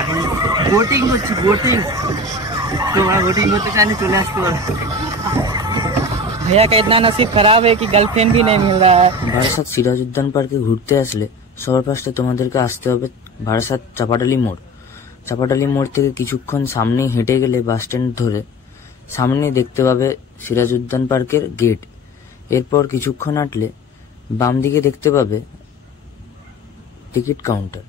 এখন বোটিং করছি, বোটিং। তোমরা বোটিং করতে চাইলে চলে আসতে পারো। भैया का इतना नसीब खराब है कि गर्लफ्रेंड भी नहीं मिल रहा है। বারাসাত সিরাজ উদ্যান পার্কে ঘুরতে আসলে সবার ফার্স্টে তোমাদেরকে আসতে হবে বারাসাত চাপাডালি মোড়। চাপাডালি মোড় থেকে কিছুক্ষণ সামনে হেঁটে গেলে বাস স্ট্যান্ড ধরে সামনে দেখতে পাবে সিরাজ উদ্যান পার্কের গেট। এরপর কিছুক্ষণ হাঁটলে বাম দিকে দেখতে পাবে টিকিট কাউন্টার।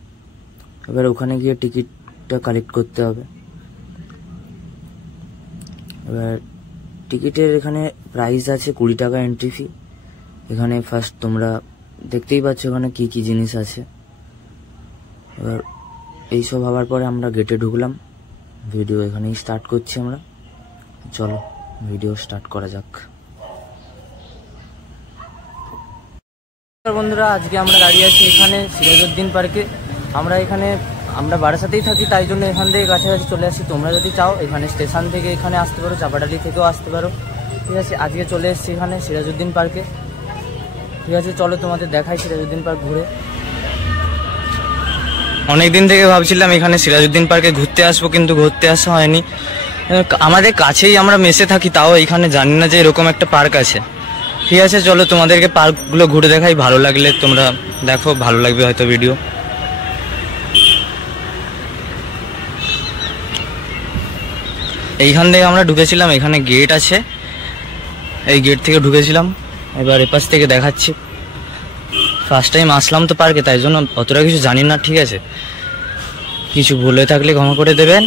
এবার ওখানে গিয়ে টিকিটটা কালেক্ট করতে হবে। এবার টিকিটের এখানে প্রাইস আছে 20 টাকা এন্ট্রি ফি। এখানে ফার্স্ট তোমরা দেখতেই পাচ্ছ এখানে কি কি জিনিস আছে। এবার এইসব হওয়ার পরে আমরা গেটে ঢুকলাম। ভিডিও এখানেই স্টার্ট করছি আমরা। চলো ভিডিও স্টার্ট করা যাক। বন্ধুরা, আজকে আমরা দাঁড়িয়ে আছি এখানে সিরাজউদ্দিন পার্কে। আমরা বারাসাতেই থাকি, তাই জন্য এখান থেকে কাছাকাছি চলে আসি। তোমরা যদি চাও এখানে স্টেশন থেকে এখানে আসতে পারো, চাপাডালি থেকেও আসতে পারো। ঠিক আছে, আজকে চলে এসেছি এখানে সিরাজউদ্দিন পার্কে। ঠিক আছে, চলো তোমাদের দেখাই সিরাজউদ্দিন পার্ক ঘুরে। অনেকদিন থেকে ভাবছিলাম এখানে সিরাজউদ্দিন পার্কে ঘুরতে আসবো, কিন্তু ঘুরতে আসা হয়নি। আমাদের কাছেই আমরা মেসে থাকি, তাও এখানে জানি না যে এরকম একটা পার্ক আছে। ঠিক আছে, চলো তোমাদেরকে পার্কগুলো ঘুরে দেখাই। ভালো লাগলে তোমরা দেখো, ভালো লাগবে হয়তো ভিডিও। এইখান থেকে আমরা ঢুকেছিলাম, এখানে গেট আছে, এই গেট থেকে ঢুকেছিলাম। এবার এপাশ থেকে দেখাচ্ছি। ফার্স্ট টাইম আসলাম তো পার্কে, তাই জন্য অতটা কিছু জানি না। ঠিক আছে, কিছু ভুলে থাকলে ক্ষমা করে দেবেন।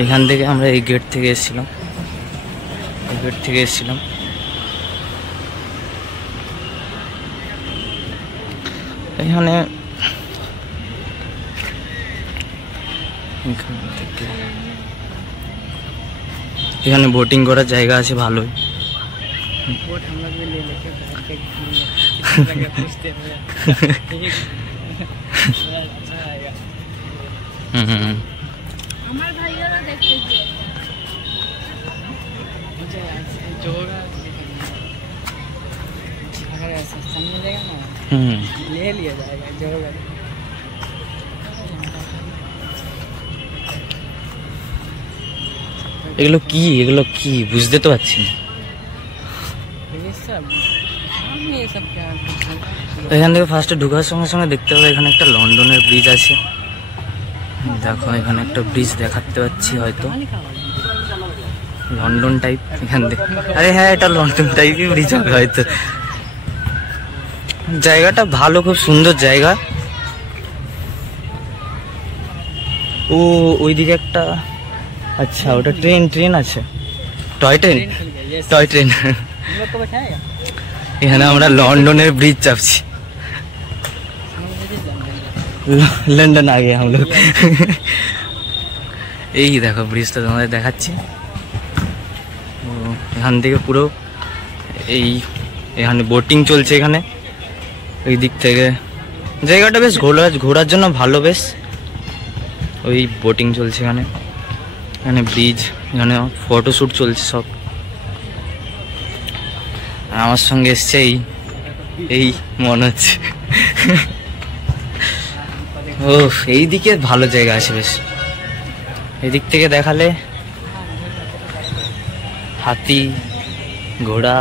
এইখান থেকে আমরা এই গেট থেকে এসেছিলাম, এখানে এখানে বোটিং করার জায়গা আছে ভালোই। ले लिया जाएगा जोगा। এগুলো কি বুঝতে তো পারছি না। এখান থেকে ফার্স্টে ঢোকার সঙ্গে সঙ্গে দেখতে হবে এখানে একটা লন্ডনের ব্রিজ আছে। দেখো এখানে একটা ব্রিজ দেখাতে পাচ্ছি, হয়তো লন্ডন টাইপ। এখান থেকে আরে হ্যাঁ, এটা লন্ডন টাইপই ব্রিজ হবে হয়তো। জায়গাটা ভালো, খুব সুন্দর জায়গা। ও ওইদিকে একটা, আচ্ছা ওটা ট্রেন আছে, টয় ট্রেন। এখানে আমরা লন্ডনের ব্রিজ চাপছি। লন্ডন আগে हम लोग। এই দেখো ব্রিজটা তোমাদের দেখাচ্ছি। এখান থেকে পুরো এখানে বোটিং চলছে। এখানে এই দিক থেকে জায়গাটা বেশ ঘোরার জন্য ভালো, বেশ। ওই বোটিং চলছে এখানে ব্রিজ, এখানে ফটোশ্যুট চলছে সব। আমার সঙ্গে এসছে এই মনে হচ্ছে। ও এইদিকে ভালো জায়গা আছে বেশ। এদিক থেকে দেখালে হাতি, ঘোড়া,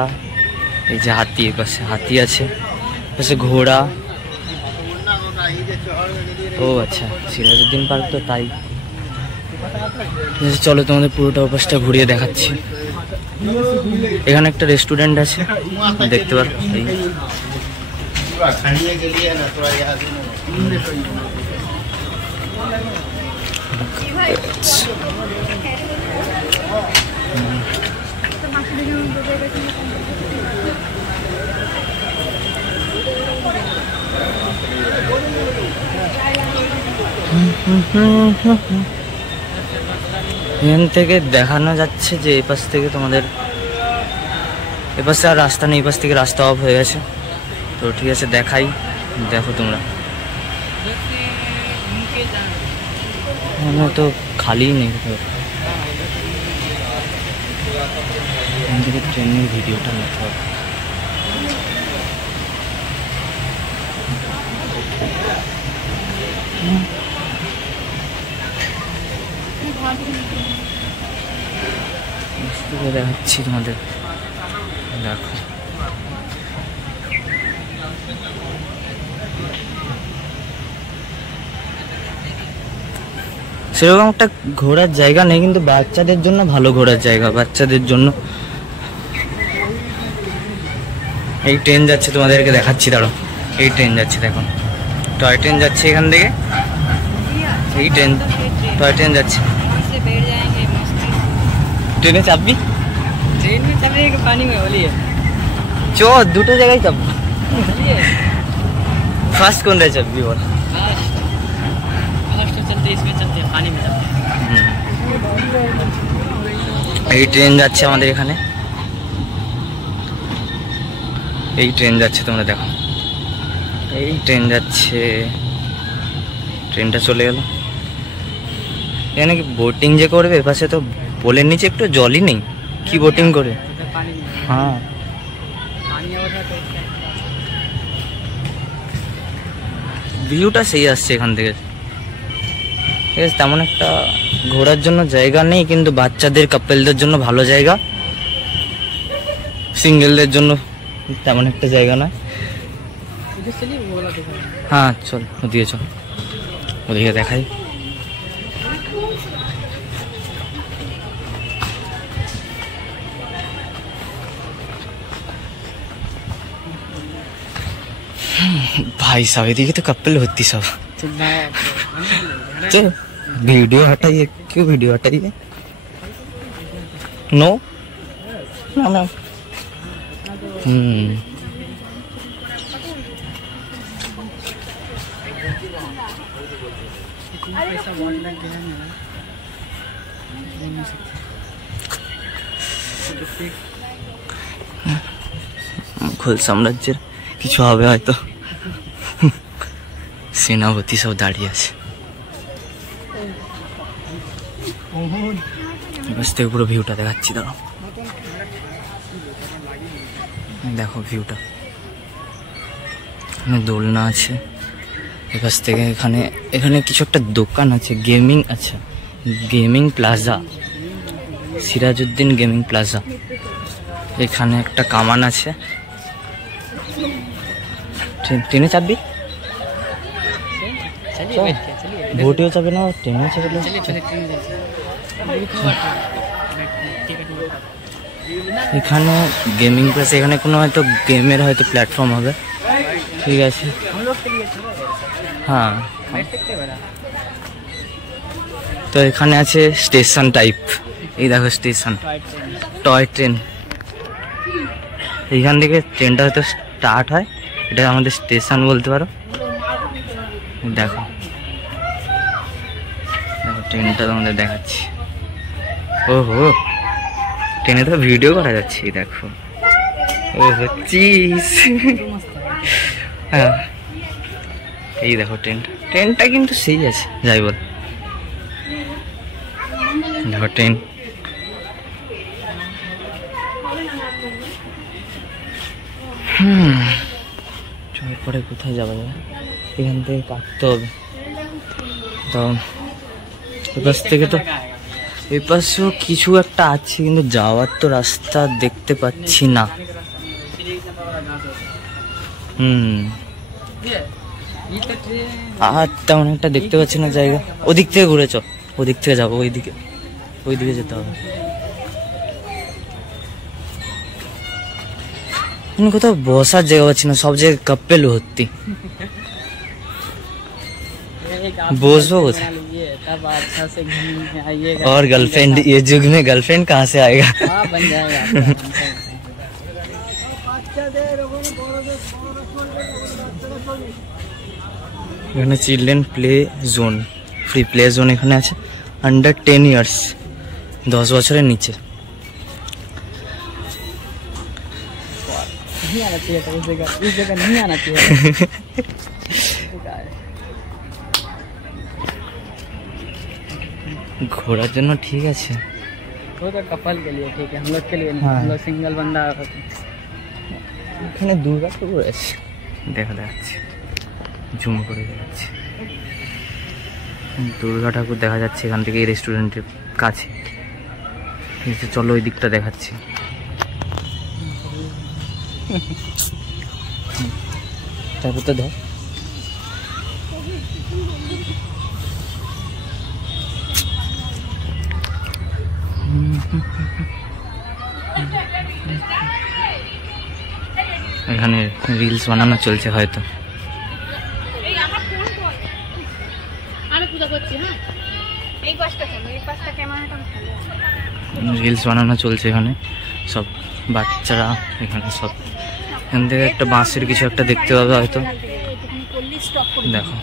এই যে হাতি, পাশে হাতি আছে, পাশে ঘোড়া। ও আচ্ছা, সিরাজউদ্দিন পার্ক তো তাই। চলো তোমাদের পুরোটা অবস্থা ঘুরিয়ে দেখাচ্ছি। এখানে একটা রেস্টুরেন্ট আছে, দেখতে পারো। এখান থেকে দেখানো যাচ্ছে যে এই পাশ থেকে তোমাদের, এপাশে আর রাস্তা নেই, এই পাশ থেকে রাস্তা অফ হয়ে গেছে। তো ঠিক আছে দেখাই, দেখো তোমরা। তো খালি নেই, এখান থেকে ট্রেনের ভিডিওটা নিতে হবে। দেখাচ্ছি তোমাদের, দেখো সেরকম একটা ঘোরার জায়গা নেই, কিন্তু বাচ্চাদের জন্য ভালো ঘোরার জায়গা, বাচ্চাদের জন্য। এই ট্রেন যাচ্ছে, তোমাদেরকে দেখাচ্ছি, দাঁড়ো। এই ট্রেন যাচ্ছে, দেখো টয় ট্রেন যাচ্ছে এখান থেকে, এই ট্রেন টয় ট্রেন যাচ্ছে। ট্রেনে চাপবি? ट्रेन में चल रही है कि पानी में? बोलिए চ দুটো জায়গায় চাপবি। ফার্স্ট কোনটায় চাপবি বল? फर्स्ट तो चलते इसमें चलते हैं, पानी में चलते हैं। এই ট্রেন যাচ্ছে আমাদের এখানে, এই ট্রেন যাচ্ছে, তোমরা দেখো এই ট্রেন যাচ্ছে। ট্রেনটা চলে গেল। এখানে কি বোটিং যে করবে, পাশে তো পোলের নিচে একটু জলই নেই, কি বোটিং করে? उधर पानी में হ্যাঁ पानी आ रहा तो ভিউটা সেই আসছে এখান থেকে। ঠিক আছে, তেমন একটা ঘোরার জন্য জায়গা নেই, কিন্তু বাচ্চাদের কাপেলদের জন্য ভালো জায়গা, সিঙ্গেলদের জন্য তেমন একটা জায়গা নয়। उधर चलिए, वो वाला देखो। হ্যাঁ চল, ওদিকে চল, ওদিকে দেখাই। भाई साहब एदिके तो कपल होती सब। चल वीडियो हटाइए, क्यों वीडियो हटाइए? नो ना ना। पैसा बहुत लग गया है मेरा, बोल नहीं सकते। মুঘল সাম্রাজ্যের কিছু হবে হয়তো। সেনাপতি সব দাঁড়িয়ে আছে, এবার থেকে পুরো ভিউটা দেখাচ্ছি, দাঁড়াও। দেখো ভিউটা, এখানে দোলনা আছে, এখান থেকে এখানে এখানে কিছু একটা দোকান আছে, গেমিং, আচ্ছা gaming plaza, Sirajuddin gaming plaza. এখানে একটা কামান আছে। ট্রেনে চাপবি? चलिए बैठ के चलिए, ভোটেও চাপে না, ট্রেনেও চাপে না। चलिए पहले ट्रेन में चलते हैं। এখানে গেমিং প্লাস, এখানে কোনো হয়তো গেমের হয়তো প্ল্যাটফর্ম হবে। ঠিক আছে, हम लोग के लिए হ্যাঁ। बैठ सकते हैं बड़ा। তো এখানে আছে স্টেশন টাইপ, এই দেখো স্টেশন, টয় ট্রেন। এইখান থেকে ট্রেনটা হয়তো স্টার্ট হয়, এটা আমাদের স্টেশন বলতে পারো। দেখো দেখো ট্রেনটা তোমাদের দেখাচ্ছি। ওহো, ট্রেনে তো ভিডিও করা যাচ্ছে, এই দেখো। ও হচ্ছিস, হ্যাঁ এই দেখো ট্রেনটা, ট্রেনটা কিন্তু সেই আছে, যাই বল। দেখো ট্রেন, চল পরে কোথায় যাওয়া যাবে, এখান থেকে কাটতে হবে। তো এপাশ থেকে তো এপাশেও কিছু একটা আছে, কিন্তু যাওয়ার তো রাস্তা দেখতে পাচ্ছি না। ये तो ट्रेन আর তেমন একটা দেখতে পাচ্ছি না জায়গা। ওদিক থেকে ঘুরে চ, ওদিক থেকে যাবো, ওইদিকে ওইদিকে যেতে হবে। কোথাও বসার জায়গা পাচ্ছি না, সব জায়গায় কাপেল ভর্তি। বসবো কোথায়? तब अच्छा से घूमने आइएगा। और गर्लफ्रेंड, ये युग में गर्लफ्रेंड कहाँ से आएगा? हाँ बन जाएगा। এখানে children play zone, free play zone এখানে আছে, আন্ডার 10 ইয়ার্স, 10 বছরের নিচে। नहीं आना चाहिए था इस जगह नहीं आना चाहिए। ঘোরার জন্য ঠিক আছে, वो तो कपल के लिए ठीक है, हम लोग के लिए नहीं। हाँ। हम लोग सिंगल बंदा। এখানে দুর্গা ঠাকুর আছে, দেখা যাচ্ছে, জুম করে দেখাচ্ছি। দুর্গা ঠাকুর দেখা যাচ্ছে এখান থেকে, এই রেস্টুরেন্টের কাছে। চলো ওই দিকটা দেখাচ্ছি। তারপর তো ধর এখানে রিলস বানানো চলছে হয়তো। রিলস বানানো চলছে এখানে, সব বাচ্চারা এখানে সব। এখান থেকে একটা বাঁশের কিছু একটা দেখতে পাবে হয়তো, দেখো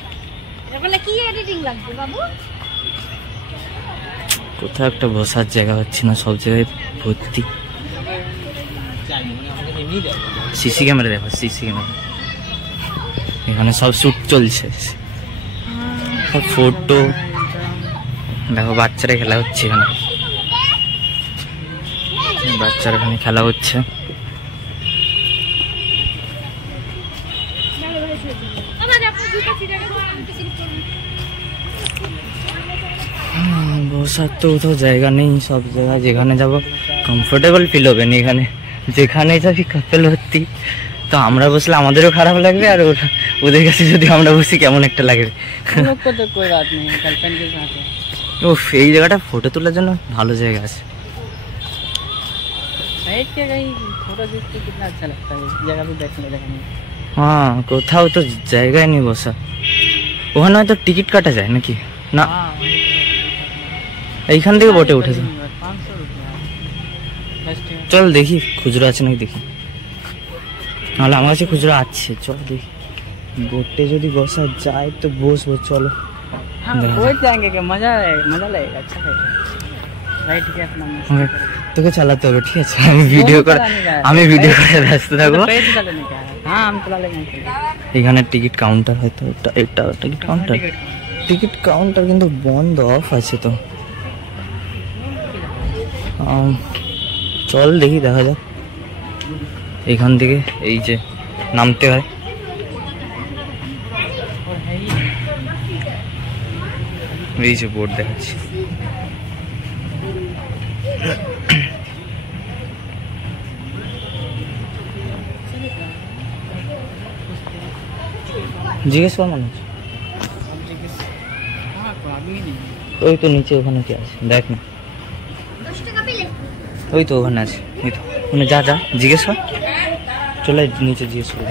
কোথাও একটা বসার জায়গা হচ্ছে না, সব জায়গায় ভর্তি। সিসি ক্যামেরা দেখো, সিসি ক্যামেরা এখানে সব শুট চলছে, সব ফটো। দেখো বাচ্চারা খেলা হচ্ছে এখানে, বাচ্চারা এখানে খেলা হচ্ছে। বসার তো কোথাও জায়গা নেই, সব জায়গায় যেখানে যাবো কমফোর্টেবল ফিল হবে না। এখানে যেখানে যাবি কাপেল ভর্তি, তো আমরা বসলে আমাদেরও খারাপ লাগবে, আর ওদের কাছে যদি আমরা বসি কেমন একটা লাগবে। ও এই জায়গাটা ফটো তোলার জন্য ভালো জায়গা আছে। হ্যাঁ কোথাও তো জায়গায় নেই বসা। ওখানে হয়তো টিকিট কাটা যায় নাকি? না এইখান থেকে বোটে উঠেছে। চল দেখি খুচরো আছে নাকি দেখি, নাহলে আমার কাছে খুচরো আছে। চল দেখি বোটে যদি বসা যায় তো বসবো। চলো তোকে চালাতে হবে, ঠিক আছে? আমি ভিডিও করে ব্যস্ত থাকবো। এখানে টিকিট কাউন্টার হয়তো, এটা টিকিট কাউন্টার কিন্তু বন্ধ, অফ আছে তো। চল দেখি, দেখা যাক। এখান থেকে এই যে নামতে হয়, এই যে বোর্ড দেখাচ্ছি। জিজ্ঞেস কর মানুষ, ওই তো নিচে ওখানে কি আছে দেখ না, ওই তো ওখানে আছে, ওই তো ওখানে যা যা জিজ্ঞেস কর, চলে নিচে জিজ্ঞেস করে।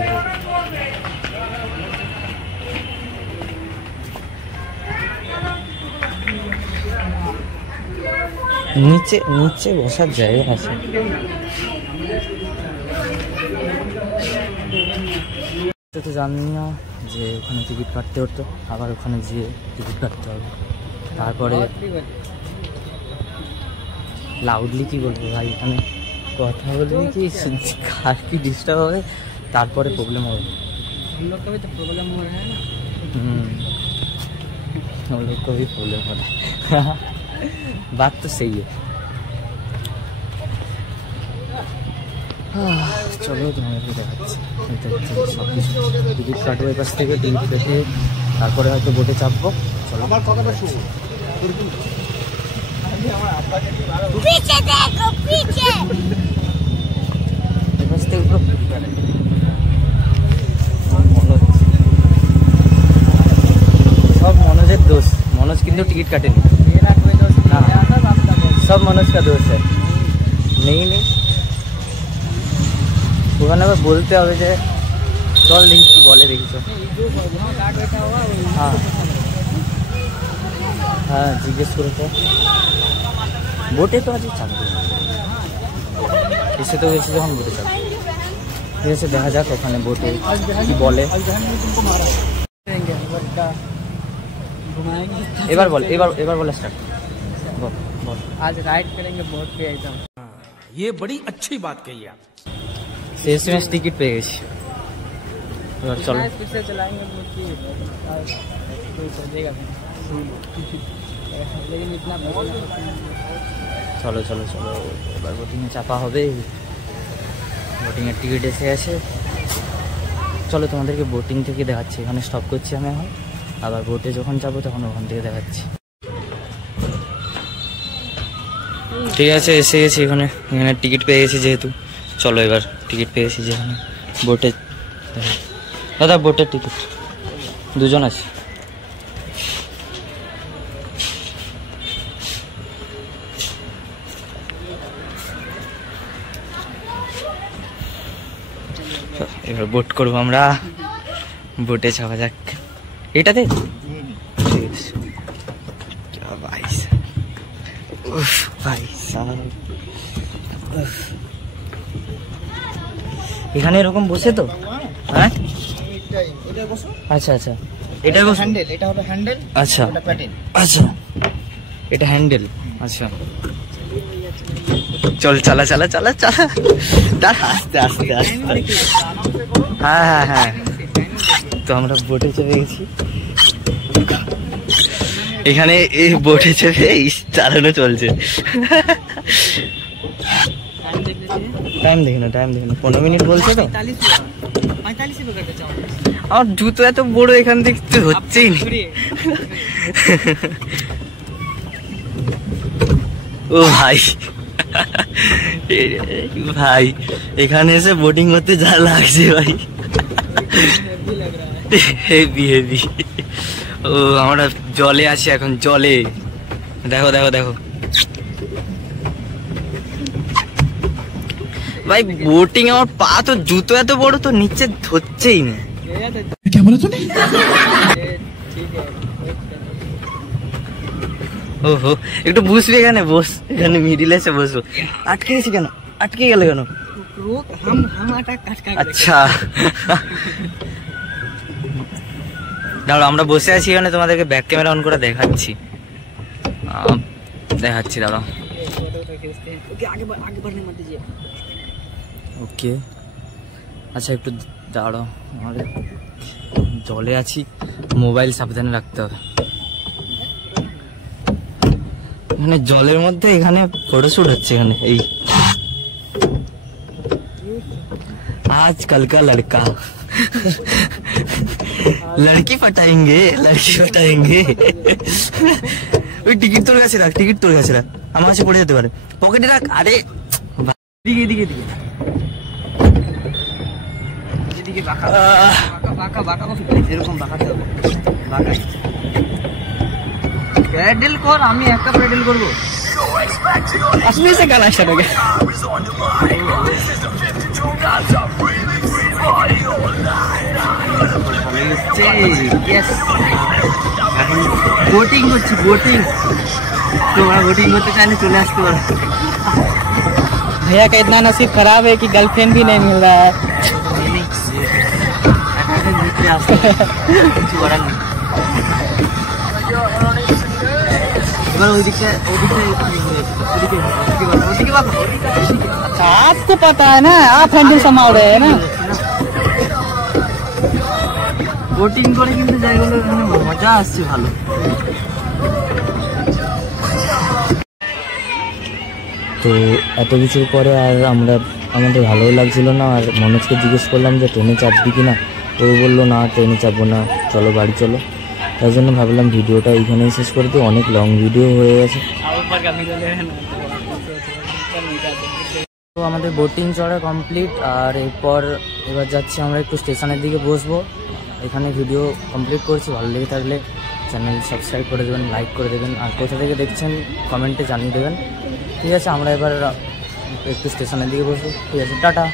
নিচে নিচে বসার জায়গা আছে। তো জানি না যে ওখানে টিকিট কাটতে হতো, আবার ওখানে যেয়ে টিকিট কাটতে হবে। তারপরে লাউডলি কি বলবো ভাই, এখানে কথা বলবি কি কার কি ডিস্টার্ব হবে, তারপরে প্রবলেম হবে। हम लोग का भी तो प्रॉब्लम हो रहा है ना। हम लोग को भी प्रॉब्लम हो रहा है। बात तो सही है। চলো তোমাদেরকে দেখাচ্ছি, সব কিছু টিকিট কাটবো এর কাছ থেকে, টিকিট কেটে তারপরে হয়তো বোটে চাপবো। চলো আমার কথাটা শুনো, পিছে দেখো, পিছে এর কাছ থেকে পুরো সব মনোজের দোষ। মনোজ কিন্তু টিকিট কাটেনি, সব মনোজ का दोष है। नहीं नहीं ওখানে আবার বলতে হবে যে চল দেখি কি বলে, দেখিস? হ্যাঁ হ্যাঁ জিজ্ঞেস করে তো, বোটে তো আজ চাপবে, এসে তো এসে যখন বোটে চাপবে। ঠিক আছে দেখা যাক ওখানে বোটে কি বলে। এবার বল, এবার বলে স্টার্ট। आज राइड करेंगे बोट पे एकदम। ये बड़ी अच्छी बात कही आप। शेष टिकट पे गई, चलो पीछे चलाएंगे बोट की, कोई सोचेगा लेकिन इतना। চলো চলো চলো এবার বোটিংয়ে চাপা হবে, বোটিংয়ের টিকিট এসে গেছে। চলো তোমাদেরকে বোটিং থেকে দেখাচ্ছি, এখানে স্টপ করছি আমি এখন, আবার বোটে যখন যাবো তখন ওখান থেকে দেখাচ্ছি। ঠিক আছে, এসে গেছি এখানে। এখানে টিকিট পেয়ে গেছি যেহেতু, চলো এবার টিকিট পেয়ে গেছি যেখানে বোটে। দাদা বোটের টিকিট, দুজন আছে। এবার বোট করবো আমরা, বোটে চাপা যাক। এটাতে ঠিক আছে। ভাই উফ, ভাই সাহেব, উফ। এখানে এরকম বসে তো, হ্যাঁ আচ্ছা আচ্ছা, এটা হ্যান্ডেল, এটা হলো হ্যান্ডেল, আচ্ছা আচ্ছা, এটা হ্যান্ডেল, আচ্ছা। চল চালা চালা চালা চালা, আস্তে আস্তে আস্তে। হ্যাঁ হ্যাঁ হ্যাঁ, তো আমরা বোটে চেপে গেছি। এখানে এই বোটে চেপে চালানো চলছে। টাইম দেখি না 15 মিনিট বলছে তো। আমার জুতো এত বড়, এখান থেকে তো হচ্ছেই না। ও ভাই ভাই, এখানে এসে বোটিং করতে যা লাগছে ভাই, হেভি হেভি। ও আমরা জলে আছি এখন, জলে। দেখো দেখো দেখো ভাই, বোটিং আমার পা তো, জুতো এত বড় তো নিচে ধরছেই না। ওহো, একটু বসবি এখানে, বস এখানে মিডিলে এসে বসবো। আটকে গেছি কেন, আটকে গেল কেন? আচ্ছা দাঁড়াও, আমরা বসে আছি এখানে, তোমাদেরকে ব্যাক ক্যামেরা অন করে দেখাচ্ছি, দাঁড়াও। ওকে আচ্ছা, একটু দাঁড়াও, আমাদের জলে আছি, মোবাইল সাবধানে রাখতে হবে। মানে জলের মধ্যে এখানে ফটোশুট হচ্ছে এখানে। এই आजकल का लड़का लड़की पटाएंगे, लड़की पटाएंगे। ওই টিকিট তোর কাছে রাখ, টিকিট তোর কাছে রাখ, আমার কাছে পড়ে যেতে পারে, পকেটে রাখ। আরে দিকে দিকে দিকে দিকে বাঁকা বাঁকা বাঁকা, এরকম বাঁকাতে হবে, বাঁকা। প্যাডেল কর, আমি একটা প্যাডেল করবো। আসলে সে গান আসা থাকে। बोटिंग করছি, बोटिंग। তোমরা बोटिंग করতে চাইলে চলে আসতে পারো। भैया का इतना नसीब खराब है कि गर्लफ्रेंड भी नहीं मिल रहा है। आपको पता है ना, आप हैंडल संभाल रहे हैं ना। बोटिंग করে কিন্তু জায়গাগুলো মজা আসছে ভালো। তো এত কিছুর পরে আর আমাদের ভালোই লাগছিল না। আর মনোজকে জিজ্ঞেস করলাম যে ট্রেনে চাপবি কিনা, ও বললো না ট্রেনে চাপবো না, চলো বাড়ি চলো। তাই জন্য ভাবলাম ভিডিওটা এইখানেই শেষ করে দিই, অনেক লং ভিডিও হয়ে গেছে। তো আমাদের বোটিং চড়া কমপ্লিট, আর এবার যাচ্ছি আমরা একটু স্টেশনের দিকে বসবো। এখানে ভিডিও কমপ্লিট করছি, ভালো লেগে থাকলে চ্যানেল সাবস্ক্রাইব করে দেবেন, লাইক করে দেবেন, আর কোথা থেকে দেখছেন কমেন্টে জানিয়ে দেবেন। ঠিক আছে, আমরা এবার একটু স্টেশনের দিকে বসবো। ঠিক আছে, টাটা।